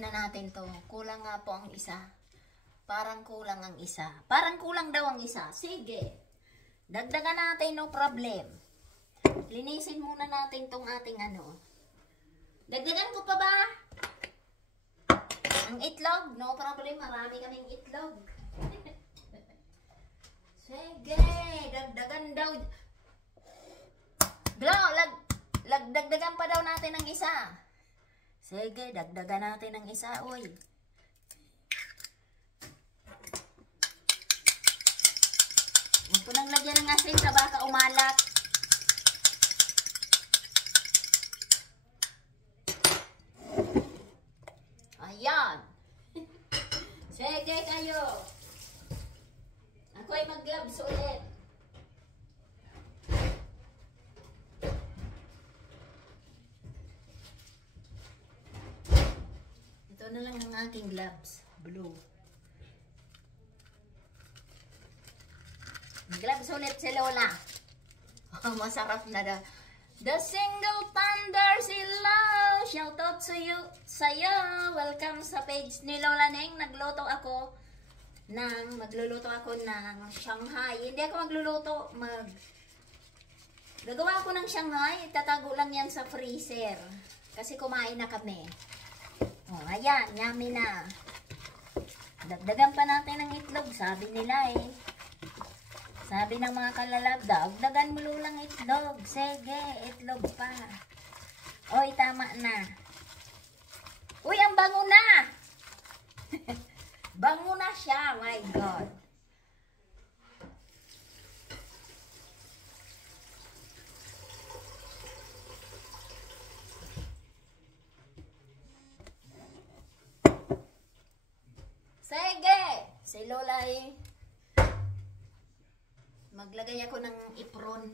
Lagyan na natin to. Kulang nga po ang isa. Parang kulang ang isa. Parang kulang daw ang isa. Sige. Dagdagan natin, no problem. Linisin muna natin tong ating ano. Dagdagan ko pa ba? Ang itlog? No problem. Marami kaming itlog. Sige. Dagdagan daw. Dagdagan pa daw natin ng isa. Sige. Dagdagan natin ng isa. Uy. Huwag ko nang lagyan ng asin sa baka umalat. Ayan. Sige kayo. Ako ay mag-gloves ulit. Ito na lang ang aking gloves. Blue. Gloves ulit si Lola. Oh, masarap na daw. The Single Thunder Silo. Shout out to you, sa'yo. Welcome sa page ni Lola Neng. Magluluto ako ng Shanghai. Hindi ako magluluto. Gagawa ako ng Shanghai. Itatago lang yan sa freezer. Kasi kumain na kami. Oh, ayan. Yummy na. Dagdagan pa natin ng itlog. Sabi nila eh. Sabi ng mga kalalab, dagdagan mo lang itlog. Sige, itlog pa. Oy, tama na. Uy, ang bango na. Bango na siya, my God. Sige, si Lola eh. Maglagay ako ng ipron.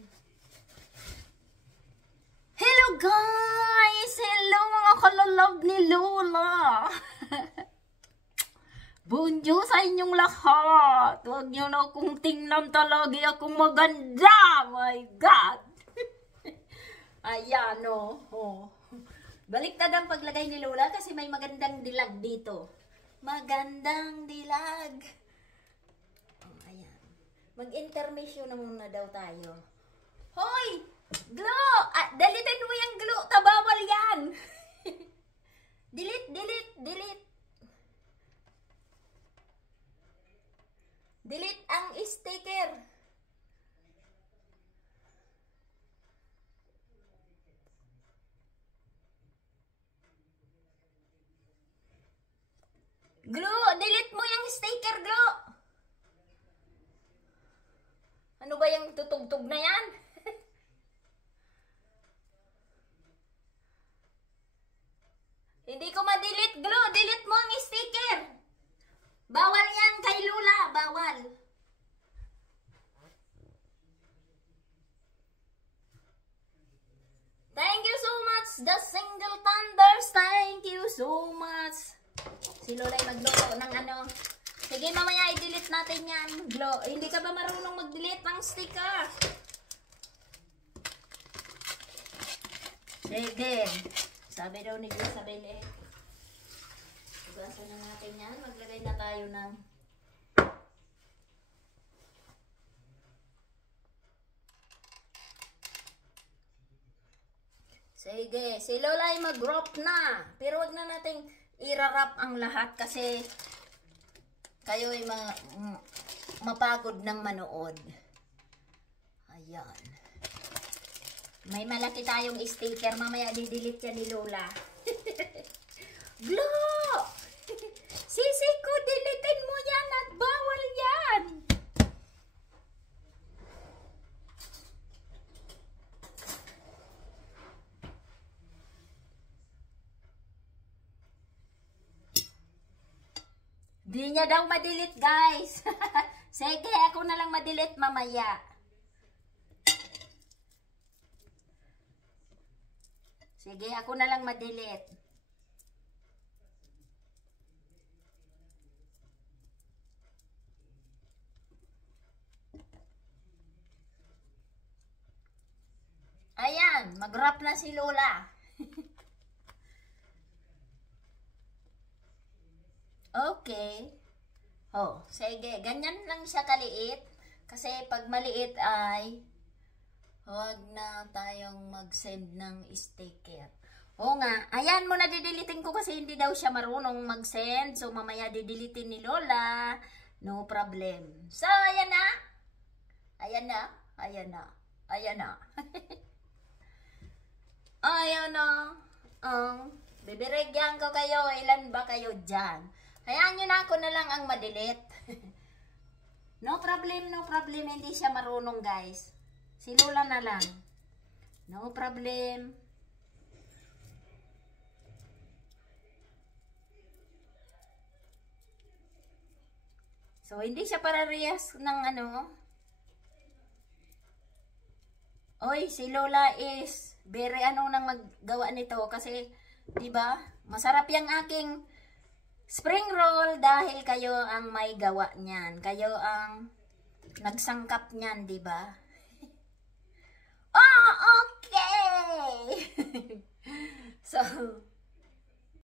Hello guys! Hello mga kalalab ni Lola! Bonjour sa inyong lahat! Huwag nyo na akong tingnan talaga akong maganda! My God! Ayan o. Oh. Baliktad ang paglagay ni Lola kasi may magandang dilag dito. Magandang dilag! Mag-intermission na muna daw tayo. Hoy! Glue! Dalitin mo yung glue. Tabawal yan. Delete. Delete ang sticker. Glue! Delete mo yung sticker, glue! Ano ba yung tutugtog na yan? Hindi ko ma-delete, glue. Delete mo ang sticker. Bawal yan kay Lola. Bawal. Thank you so much, The Single Thunders. Thank you so much. Si Lola ay magluto ng ano. Sige, mamaya i-delete natin yan. Glow. Hindi ka ba marunong mag-delete ng sticker? Sige. Sabi daw ni Isabel eh. Ugasan na natin yan. Maglagay na tayo ng sige. Si Lola ay mag-wrap na. Pero wag na nating i-wrap ang lahat kasi kayo ay mapagod ng manood. Ayan. May malaki tayong sticker. Mamaya di-delete yan ni Lola. Glow! Sisi ko, deletein mo yan at bawal yan. Di niya daw ma-delete, guys. Sige, ako na lang ma-delete mamaya. Sige, ako na lang ma-delete. Ayan, mag-wrap na si Lola. Okay. Oh, sige. Ganyan lang siya kaliit. Kasi pag maliit ay huwag na tayong mag-send ng sticker. Oo nga. Ayan mo na didilitin ko kasi hindi daw siya marunong mag-send. So mamaya didilitin ni Lola. No problem. So ayan na. Ayan na. Ayan na. Ayan na. Ayan na. Bibirigyan ko kayo. Ilan ba kayo dyan? Hayaan nyo na ako na lang ang madilit. No problem, no problem. Hindi siya marunong, guys. Si Lola na lang. No problem. So, hindi siya parehas ng ano. Oy, si Lola is very ano nang maggawa nito. Kasi, di ba masarap yung aking spring roll dahil kayo ang may gawa niyan. Kayo ang nagsangkap niyan, di ba?